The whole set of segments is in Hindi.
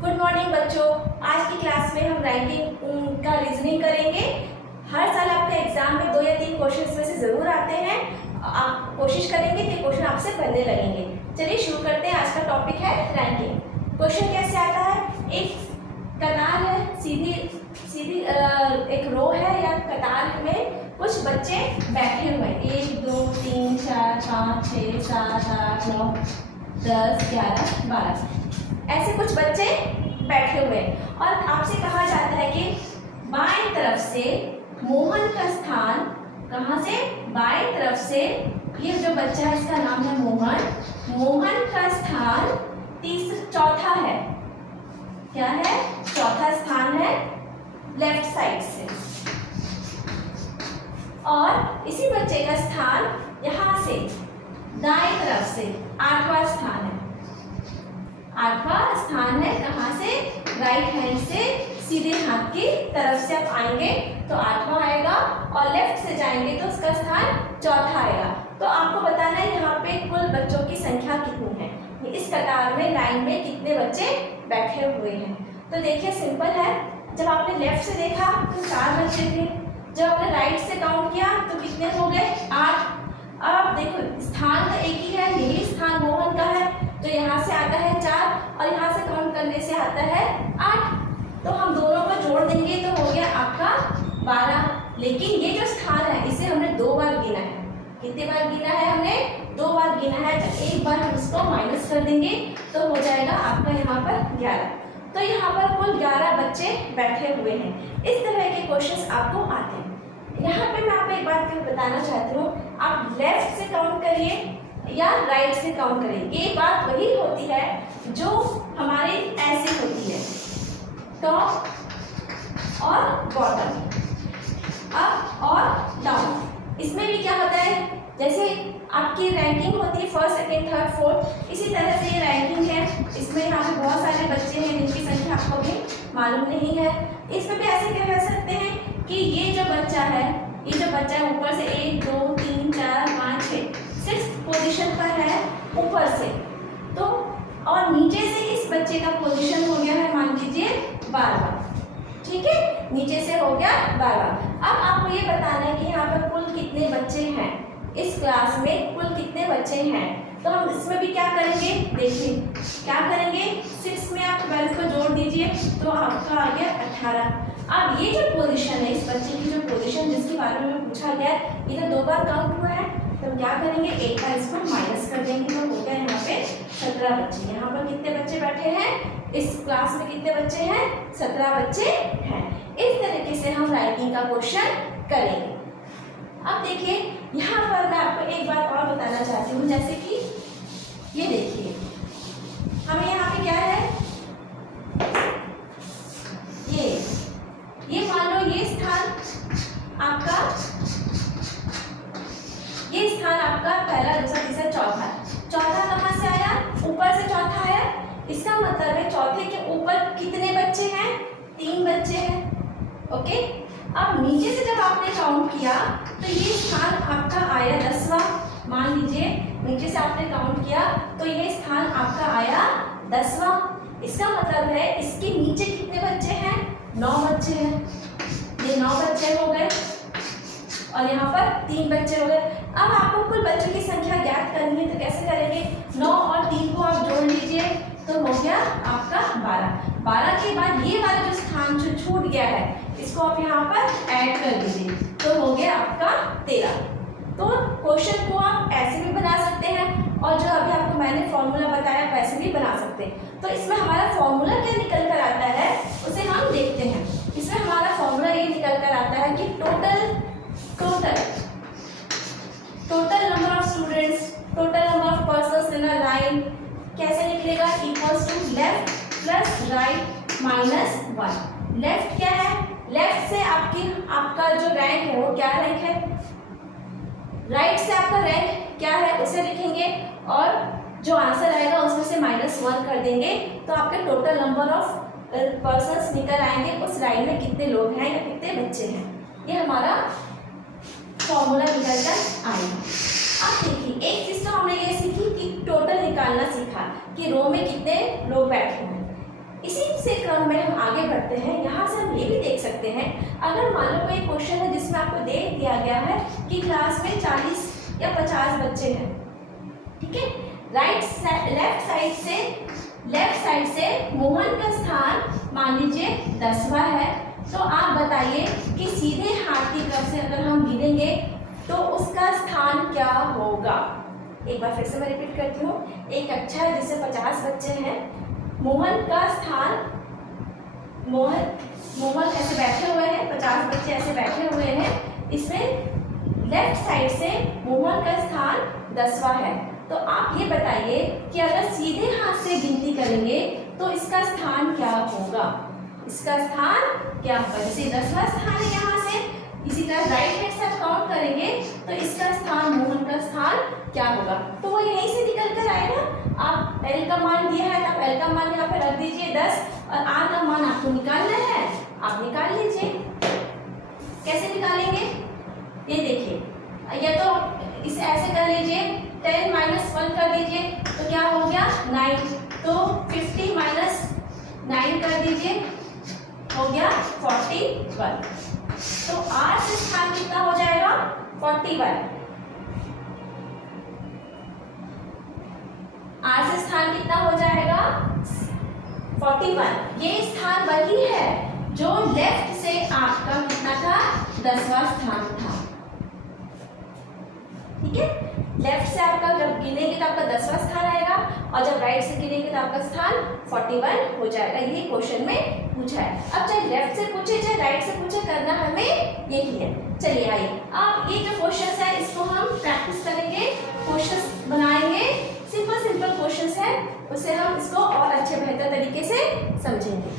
गुड मॉर्निंग बच्चों। आज की क्लास में हम रैंकिंग का रीजनिंग करेंगे। हर साल आपके एग्जाम में 2 या 3 क्वेश्चन में से जरूर आते हैं। आप कोशिश करेंगे तो क्वेश्चन आपसे बनने लगेंगे। चलिए शुरू करते हैं। आज का टॉपिक है रैंकिंग। क्वेश्चन कैसे आता है, एक कतार है, सीधी सीधी एक रो है या कतार में कुछ बच्चे बैठे हुए हैं। 1 2 3 4 5 6 7 8 9 10 11 12 ऐसे कुछ बच्चे बैठे हुए हैं और आपसे कहा जाता है कि बाएं तरफ से मोहन का स्थान, कहां से, बाएं तरफ से, ये जो बच्चा है इसका नाम है मोहन, मोहन का स्थान चौथा है। क्या है? चौथा स्थान है लेफ्ट साइड से। और इसी बच्चे का स्थान यहां से दाएं तरफ से 8वां स्थान है। 8वां स्थान है कहां से? राइट हैंड से सीधे हाथ की तरफ से आप आएंगे तो 8वां आएगा और लेफ्ट से जाएंगे तो उसका स्थान चौथा आएगा। तो आपको बताना है यहाँ पे कुल बच्चों की संख्या कितनी है, इस कतार में लाइन में कितने बच्चे बैठे हुए हैं। तो देखिए सिंपल है। जब आपने लेफ्ट से देखा तो 4 बच्चे थे, जब आपने राइट से काउंट किया तो कितने हो गए? 8। अब देखो स्थान तो एक ही है, यही स्थान मोहन का है, तो यहाँ से आता है 4 और यहाँ से काउंट करने से आता है 8। तो हम दोनों को जोड़ देंगे तो हो गया आपका 12। लेकिन ये जो स्थान है इसे हमने 2 बार गिना है। कितने बार गिना है? हमने 2 बार गिना है। तो एक बार हम इसको माइनस कर देंगे तो हो जाएगा आपका यहाँ पर 11। तो यहाँ पर कुल 11 बच्चे बैठे हुए हैं। इस तरह के क्वेश्चन आपको आते हैं। यहाँ पे मैं आपको एक बात बताना चाहती हूँ, आप लेफ्ट से काउंट करिए या राइट से काउंट करिए, ये बात वही होती है जो हमारी ऐसे होती है, टॉप और बॉटम, अप और डाउन। इसमें भी क्या होता है, जैसे आपकी रैंकिंग होती है फर्स्ट सेकंड थर्ड फोर्थ, इसी तरह से ये रैंकिंग है। इसमें यहाँ पे बहुत सारे बच्चे हैं जिनकी संख्या आपको भी मालूम नहीं है। इसमें भी ऐसे कह सकते हैं कि ये जो बच्चा है, ये जो बच्चा है ऊपर से 1 2 3 4 5 6 6 पोजीशन पर है ऊपर से, तो और नीचे से इस बच्चे का पोजीशन हो गया है मान लीजिए 12। ठीक है, नीचे से हो गया 12। अब आपको ये बताना है कि यहाँ पर कुल कितने बच्चे हैं, इस क्लास में कुल कितने बच्चे हैं। तो हम इसमें भी क्या करेंगे, देखिए क्या करेंगे, 6 में आप 12 को जोड़ दीजिए तो आपका आ गया 18। अब ये जो पोजीशन है, इस बच्चे की जो पोजीशन जिसके बारे में पूछा गया है, इधर 2 बार काउंट हुआ है, तो हम क्या करेंगे, एक बार इसको माइनस कर देंगे तो हो गया यहाँ पे 17 बच्चे। यहाँ पर कितने बच्चे बैठे हैं, इस क्लास में कितने बच्चे हैं? 17 बच्चे हैं। इस तरीके से हम रैंकिंग का क्वेश्चन करेंगे। अब देखिए यहाँ पर मैं आपको एक बात और बताना चाहती हूँ, जैसे कि ये देखिए हमें यहाँ पे क्या है, ये मान लो ये स्थान आपका पहला दूसरा तीसरा चौथा है। चौथा कहाँ से आया? ऊपर से चौथा आया। इसका मतलब है चौथे के ऊपर कितने बच्चे हैं? 3 बच्चे हैं। ओके, अब नीचे से जब आपने काउंट किया तो ये स्थान आपका आया 10वां। मान लीजिए नीचे से आपने काउंट किया तो ये स्थान आपका आया 10वां। इसका मतलब है इसके नीचे कितने बच्चे हैं? 9 बच्चे हैं। ये 9 बच्चे हो गए और यहाँ पर 3 बच्चे हो गए। अब आपको कुल बच्चों की संख्या ज्ञात करनी है, तो कैसे करेंगे? 9 और 3 को आप जोड़ लीजिए तो हो गया आपका 12। 12 के बाद ये वाला जो स्थान जो छूट गया है इसको आप यहाँ पर ऐड कर दीजिए तो हो गया आपका 13। तो क्वेश्चन को आप ऐसे भी बना सकते हैं और जो अभी आपको मैंने फॉर्मूला बताया वैसे भी बना सकते हैं। तो इसमें हमारा फॉर्मूला क्या निकल कर आता है उसे हम देखते हैं। इसमें हमारा फॉर्मूला ये निकल कर आता है कि total number of students, total number of persons in a line कैसे निकलेगा? Equals to left plus right minus 1। Left क्या है? लेफ्ट से आपका जो रैंक है वो क्या रैंक है, राइट से आपका रैंक क्या है उसे लिखेंगे और जो आंसर आएगा उसमें से -1 कर देंगे तो आपके टोटल नंबर ऑफ पर्सन्स निकल आएंगे उस लाइन में कितने लोग हैं या कितने बच्चे हैं। ये हमारा फॉर्मूला निकल कर आएगा। अब देखिए एक चीज तो हमने ये सीखी कि टोटल निकालना सीखा कि रो में कितने लोग बैठे हैं। इसी से क्रम में हम आगे बढ़ते हैं। यहाँ से हम ये भी देख सकते हैं, अगर मान लो कोई क्वेश्चन है जिसमें आपको दे दिया गया है कि क्लास में 40 या 50 बच्चे हैं, ठीक है। लेफ्ट साइड से मोहन का स्थान मान लीजिए 10वां है, तो आप बताइए कि सीधे हाथ की तरफ से अगर हम गिनेंगे तो उसका स्थान क्या होगा। एक बार फिर से मैं रिपीट करती हूँ। एक कक्षा है जिसमें 50 बच्चे हैं, मोहन का स्थान, मोहन ऐसे बैठे हुए हैं, 50 बच्चे ऐसे बैठे हुए हैं, इसमें लेफ्ट साइड से मोहन का स्थान 10वां है। तो आप ये बताइए कि अगर सीधे हाथ से गिनती करेंगे तो इसका स्थान क्या होगा। इसका स्थान क्या होगा, जैसे 10वां स्थान है यहाँ से, इसी तरह राइट हैंड से काउंट करेंगे तो इसका स्थान, मोहन का स्थान क्या होगा, तो वो यहीं से निकल कर आएगा। आप L का मान दिया है तो आप L का मान यहाँ पे रख दीजिए 10, और R का मान आपको निकालना है, आप निकाल लीजिए। कैसे निकालेंगे ये देखिए, या तो इसे ऐसे कर लीजिए, 10 - 1 कर दीजिए तो क्या हो गया 9, तो 50 - 9 कर दीजिए, हो गया 41। तो R से स्थान कितना हो जाएगा 41। R से स्थान कितना हो जाएगा 41। ये स्थान वही है जो लेफ्ट से आपका कितना था 10वां स्थान था, ठीक है। लेफ्ट से आपका जब गिनेंगे तो आपका 10वां स्थान आएगा, और जब राइट से गिनेंगे तो आपका स्थान 41 हो जाएगा। ये क्वेश्चन में पूछा है। अब चाहे लेफ्ट से पूछे चाहे राइट से पूछे, करना हमें यही है। चलिए आइए, अब ये जो क्वेश्चन है इसको हम प्रैक्टिस करेंगे, क्वेश्चन बनाएंगे, सिंपल क्वेश्चंस है, उससे हम इसको और अच्छे बेहतर तरीके से समझेंगे।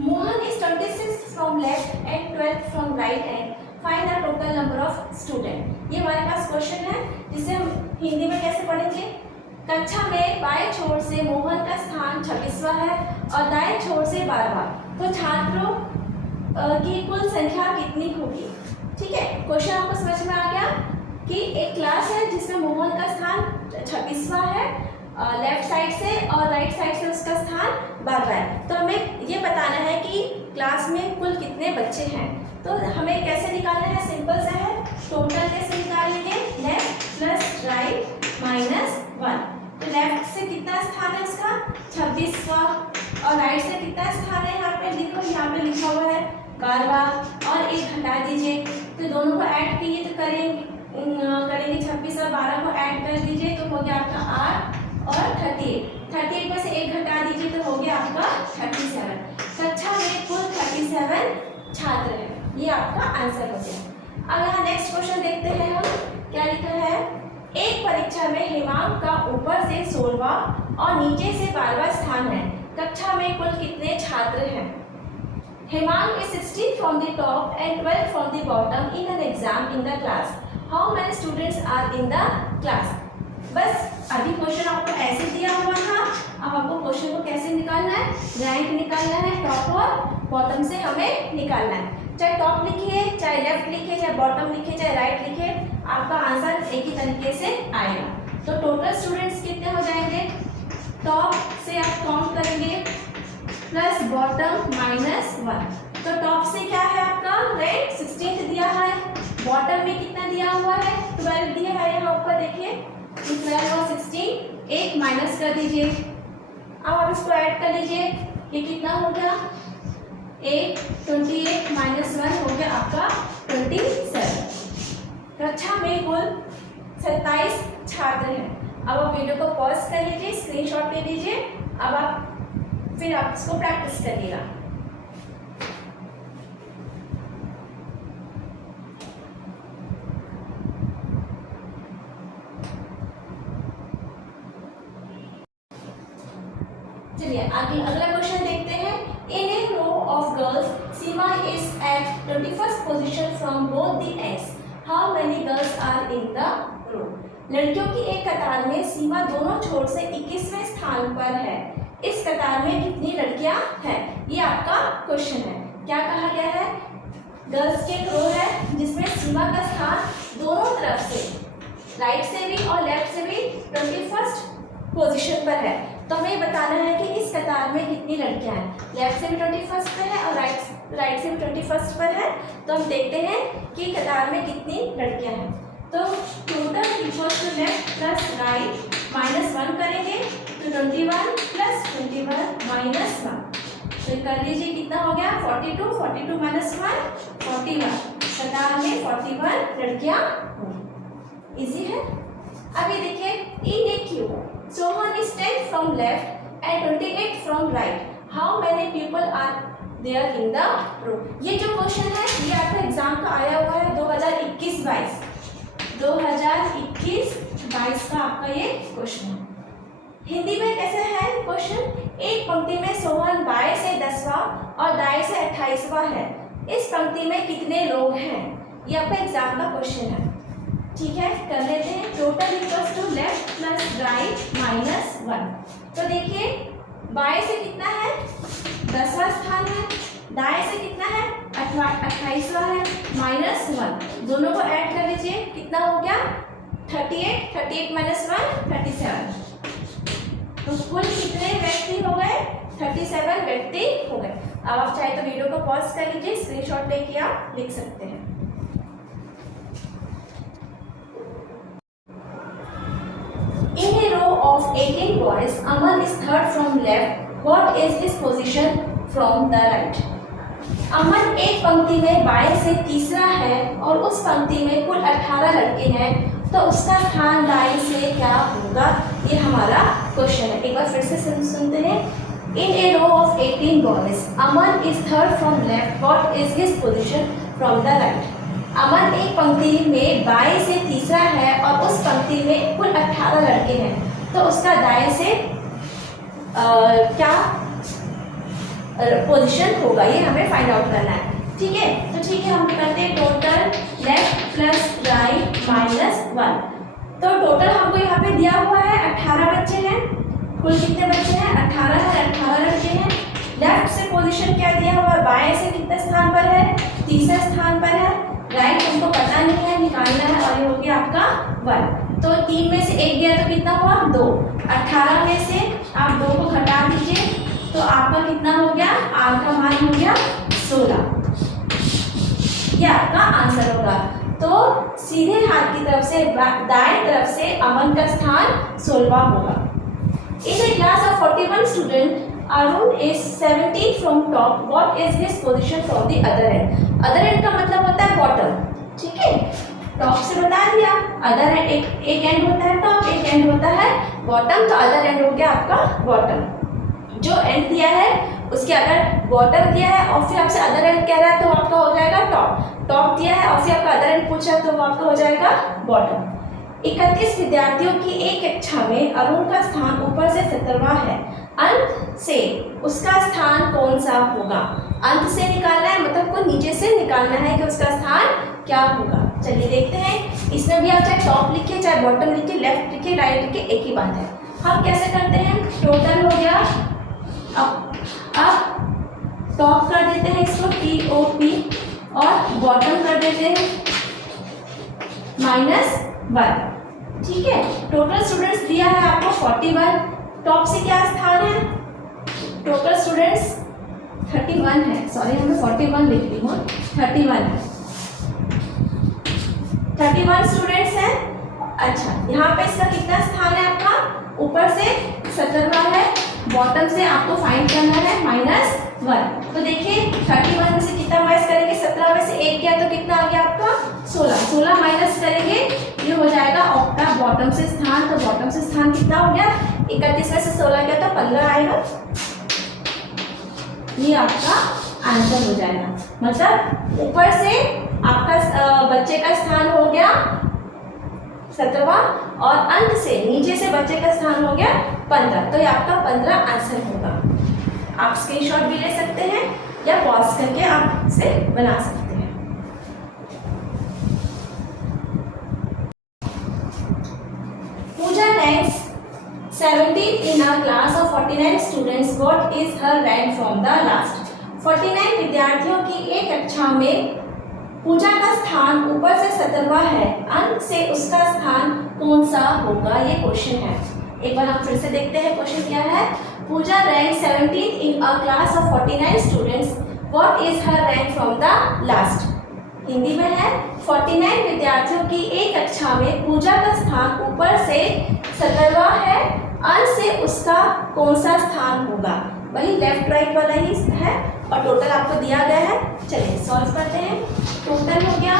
Mohan is 26 from left and 12 from right hand. Find the total number of student. ये हमारे पास क्वेश्चन है जिसे हम हिंदी में कैसे पढ़ेंगे। कक्षा में बाएं छोर से मोहन का स्थान 26वां है और दाएं छोर से 12वां, तो छात्रों की कुल संख्या कितनी होगी। ठीक है, क्वेश्चन आपको समझ में आ गया कि एक क्लास है जिसमें मोहन का स्थान 26वां है लेफ्ट साइड से, और राइट साइड से उसका स्थान 12वां है। तो हमें ये बताना है कि क्लास में कुल कितने बच्चे हैं। तो हमें कैसे निकालना है, सिंपल सा है, टोटल कैसे निकालेंगे, लेफ्ट प्लस राइट माइनस 1। तो लेफ्ट से कितना स्थान है उसका 26वां, और राइट से कितना स्थान है यहाँ पे लिखो, यहाँ पे लिखा हुआ है 12वां, और 1 हटा दीजिए। तो दोनों को ऐड कीजिए तो करेंगे 26 और 12 को ऐड कर दीजिए तो हो गया आपका 8 और 38 में से 1 घटा दीजिए तो हो गया आपका 37। कक्षा में कुल 37 छात्र हैं, ये आपका आंसर हो गया। अब यहाँ नेक्स्ट क्वेश्चन देखते हैं हम क्या लिखा है। एक परीक्षा में हेमांग का ऊपर से 16वां और नीचे से 12वां स्थान है, कक्षा में कुल कितने छात्र हैं। Hemang is 16 from the top and 12 from the bottom in an exam in the class. How many students are in the class? बस अभी क्वेश्चन आपको ऐसे दिया हुआ था, अब आपको क्वेश्चन को कैसे निकालना है, रैंक निकालना है, टॉप और बॉटम से हमें निकालना है। चाहे टॉप लिखिए, चाहे लेफ्ट लिखिए, चाहे बॉटम लिखिए, चाहे राइट लिखिए, आपका आंसर एक ही तरीके से आएगा। तो टोटल स्टूडेंट्स कितने हो जाएंगे, टॉप से आप काउंट करेंगे प्लस बॉटम माइनस 1। तो टॉप से क्या है आपका रैंक 16 दिया है, बॉटम में कितना दिया हुआ है 12 दिया है, यहाँ ऊपर देखिए 12 और 16, 1 माइनस कर दीजिए। अब आप इसको ऐड कर लीजिए, ये कितना हो गया 8, 28 माइनस 1 हो गया आपका 27। कक्षा में कुल 27 छात्र हैं। अब आप वीडियो को पॉज कर लीजिए, स्क्रीनशॉट ले लीजिए, अब आप फिर आप इसको प्रैक्टिस करिएगा। चलिए आगे अगला क्वेश्चन देखते हैं। In a row of girls Seema is at 21st position from both the ends, how many girls are in the row. लड़कियों की एक कतार में सीमा दोनों छोर से 21वें स्थान पर है, इस कतार में कितनी लड़कियां हैं, ये आपका क्वेश्चन है। क्या कहा गया है, गर्ल्स के एक रो है जिसमें सीमा का स्थान दोनों तरफ से, राइट से भी और लेफ्ट से भी 21st पोजीशन पर है। तो हमें बताना है कि इस कतार में कितनी लड़कियां हैं। लेफ्ट से भी 21st पे है और राइट से भी 21st पर है। तो हम देखते हैं कि कतार में कितनी लड़कियां हैं। तो total equals to left plus right -1 करेंगे तो 21 + 21 -1 तो कर लीजिए कितना हो गया 42 42 -1 41 कतार में 41 लड़कियां होंगी। इजी है। अभी देखिए इन ए Q Sohan is 10 from left and 28 from right. How many people are there in the row? ये जो क्वेश्चन है ये आपका एग्जाम का आया हुआ है 2021-22 2021-22 का आपका ये क्वेश्चन है। हिंदी में कैसे है क्वेश्चन? एक पंक्ति में सोहन बाएं से 10वां और दाएं से 28वां है। इस पंक्ति में कितने लोग हैं? ये आपका एग्जाम का क्वेश्चन है। ठीक है, कर लेते हैं। Total equals to left plus right -1। तो देखिए बाएं से कितना है 10वां स्थान है, दाएं से कितना है 28वां है -1 दोनों को ऐड कर लीजिए कितना हो गया 38 38 -1 37। तो कुल कितने व्यक्ति हो गए 37 व्यक्ति हो गए। अब आप चाहे तो वीडियो को पॉज कर लीजिए, स्क्रीनशॉट लेके आप लिख सकते हैं। In a row of 18 boys, Aman is third from left. What is his position from the right? अमन एक पंक्ति में बाएं से तीसरा है और उस पंक्ति में कुल 18 लड़के हैं, तो उसका स्थान दाएं से क्या होगा? ये हमारा क्वेश्चन है। एक बार फिर से सुनते हैं। In a row of 18 boys, Aman is third from left. What is his position from the right? अमन एक पंक्ति में बाएं से तीसरा है और उस पंक्ति में कुल 18 लड़के हैं, तो उसका दाएं से क्या पोजीशन होगा ये हमें फाइंड आउट करना है। ठीक है, तो ठीक है हम करते हैं टोटल लेफ्ट प्लस राइट -1। तो टोटल हमको यहाँ पे दिया हुआ है 18 बच्चे हैं। कुल कितने बच्चे हैं 18 है, 18 लड़के हैं। लेफ्ट से पोजीशन क्या दिया हुआ है, बाएं से कितने स्थान पर है तीसरे स्थान पर है। राइट हमको पता नहीं है, निकालना है और ये हो गया आपका 1। तो 3 में से 1 गया तो कितना हुआ 2। 18 में से आप 2 को घटा दीजिए तो आपका कितना हो गया आर का मान हो गया 16। ये आपका आंसर होगा। तो सीधे हाथ की तरफ से दाएं तरफ से अमन का स्थान 16वां होगा। In a class of 41 student Arun is 17 from top. What is his position from the other end? Other end का मतलब होता है bottom। ठीक है, टॉप से बता दिया। अदर एंड एक एंड होता है टॉप, एक एंड होता है बॉटम। तो अदर एंड हो गया आपका बॉटम। जो एंड दिया है उसके अगर बॉटम दिया है और फिर आपसे अदर एंड कह रहा है तो आपका हो जाएगा टॉप। टॉप दिया है और फिर आपका अदर एंड पूछा तो वो आपका हो जाएगा बॉटम। 31 विद्यार्थियों की एक कक्षा में अरुण का स्थान ऊपर से 17वां है। अंत से उसका स्थान कौन सा होगा? अंत से निकालना है मतलब को नीचे से निकालना है कि उसका स्थान क्या होगा। चलिए देखते हैं। इसमें भी आप चाहे टॉप लिखिए चाहे बॉटम लिखिए, लेफ्ट लिखिए राइट लिखिए, एक ही बात है। हम कैसे करते हैं, टोटल हो गया। अब टॉप कर देते हैं इसको TOP और बॉटम कर देते हैं -1। ठीक है, टोटल स्टूडेंट्स दिया है आपको 41। टॉप से क्या स्थान है, टोटल स्टूडेंट्स 31 है। सॉरी हमें 41 लिखती हूँ, 31 है। 31 स्टूडेंट्स हैं। अच्छा, यहाँ पे इसका कितना स्थान है आपका, ऊपर से 17वां है, बॉटम से आपको फाइंड करना है -1। तो देखिए 31 में से कितना माइनस करेंगे, 17 में से 1 गया तो कितना आ गया आपका 16। 16 माइनस करेंगे ये हो जाएगा आपका बॉटम से स्थान। तो बॉटम से स्थान कितना हो गया, 31 में से 16 गया तो 15 आएगा। ये आपका आंसर हो जाएगा। मतलब ऊपर से आपका बच्चे का स्थान हो गया 17वां और अंत से नीचे से बच्चे का स्थान हो गया 15। तो ये आपका 15 आंसर होगा। आप स्क्रीनशॉट भी ले सकते हैं या पॉज करके आप इसे बना सकते हैं। पूजा ranks 17 in a class of 49 students. What is her rank from the last? 49 विद्यार्थियों की एक कक्षा में पूजा का स्थान ऊपर से 17वां है, अंत से उसका स्थान कौन सा होगा, ये क्वेश्चन है। एक बार हम फिर से देखते हैं क्वेश्चन क्या है। Pooja rank 17 in a class of 49 students, what is her rank from the last. Hindi में है 49 विद्यार्थियों की एक कक्षा में पूजा का स्थान ऊपर से 17वां है, अंत से उसका कौन सा स्थान होगा। वही लेफ्ट राइट वाला ही है और टोटल आपको दिया गया है। चलिए सॉल्व करते हैं। टोटल हो गया।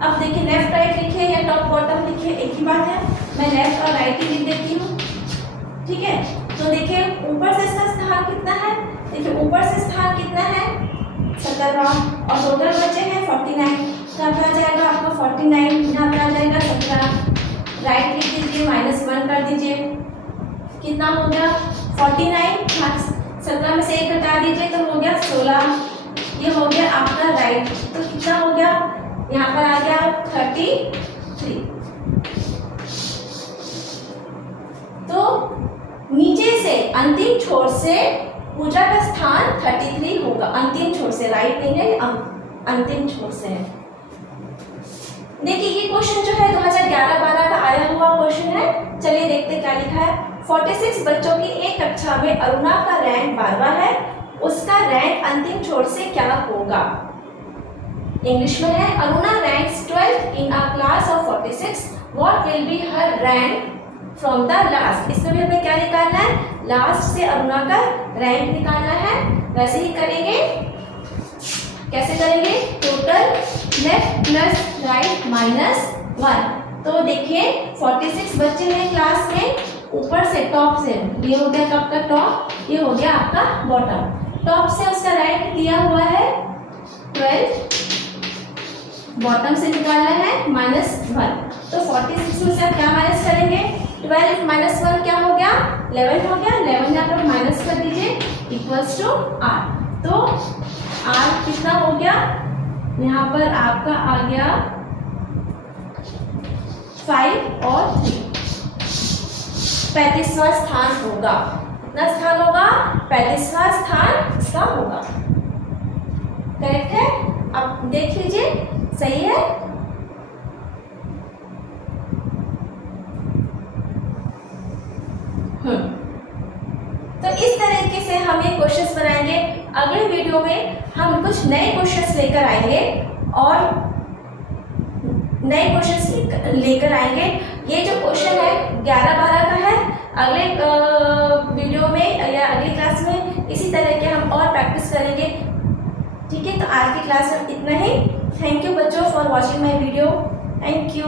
अब देखिए लेफ्ट राइट लिखे या टॉप बॉटम लिखे एक ही बात है, मैं लेफ्ट और राइट ही लिख देती हूँ। ठीक है, तो देखिए ऊपर से इसका स्थान कितना है, देखिए ऊपर से स्थान कितना है 17वां और टोटल बचे हैं 49, तो यहाँ पे आ जाएगा आपका 49, यहाँ पे आ जाएगा 17, राइट लिख दीजिए -1 कर दीजिए, कितना हो गया 49, 17 में से 1 हटा दीजिए तो हो गया 16, ये हो गया आपका राइट। तो कितना हो गया, यहाँ पर आ गया 33। तो नीचे से अंतिम छोर से पूजा का स्थान 33 होगा, अंतिम छोर से, राइट नहीं है, अंतिम छोर से है। देखिए ये क्वेश्चन जो है 2011-12 का आया हुआ क्वेश्चन है। चलिए देखते क्या लिखा है। 46 बच्चों की एक कक्षा में अरुणा का रैंक 12वां है, उसका रैंक अंतिम छोर से क्या होगा। इंग्लिश में है Aruna ranks 12 in a class of 46, what will be her rank from the last. इसमें भी हमें क्या निकालना है, लास्ट से अरुणा का रैंक निकालना है। वैसे ही करेंगे, कैसे करेंगे, टोटल लेफ्ट प्लस राइट -1। तो देखिए 46 बच्चे हैं क्लास में, ऊपर से टॉप से, ये हो गया कब का टॉप, ये हो गया आपका बॉटम। टॉप से उसका रैंक दिया हुआ है 12, बॉटम से निकालना है -1। तो 46 में से आप क्या माइनस करेंगे, 12 -1 क्या हो गया 11 हो गया, 11 यहाँ पर माइनस कर दीजिए इक्वल्स टू r। तो r कितना हो गया, यहाँ पर आपका आ गया 5 और 3, 35वां स्थान होगा। कितना स्थान होगा, 35वां स्थान इसका होगा। करेक्ट है, अब देख लीजिए सही है। तो इस तरीके से हम ये क्वेश्चंस बनाएंगे। अगले वीडियो में हम कुछ नए क्वेश्चंस लेकर आएंगे और नए क्वेश्चंस लेकर आएंगे। ये जो क्वेश्चन है 11-12 का है। अगले वीडियो में या अगली क्लास में इसी तरह के हम और प्रैक्टिस करेंगे। ठीक है, तो आज की क्लास में इतना ही। थैंक यू बच्चों for watching my video. Thank you.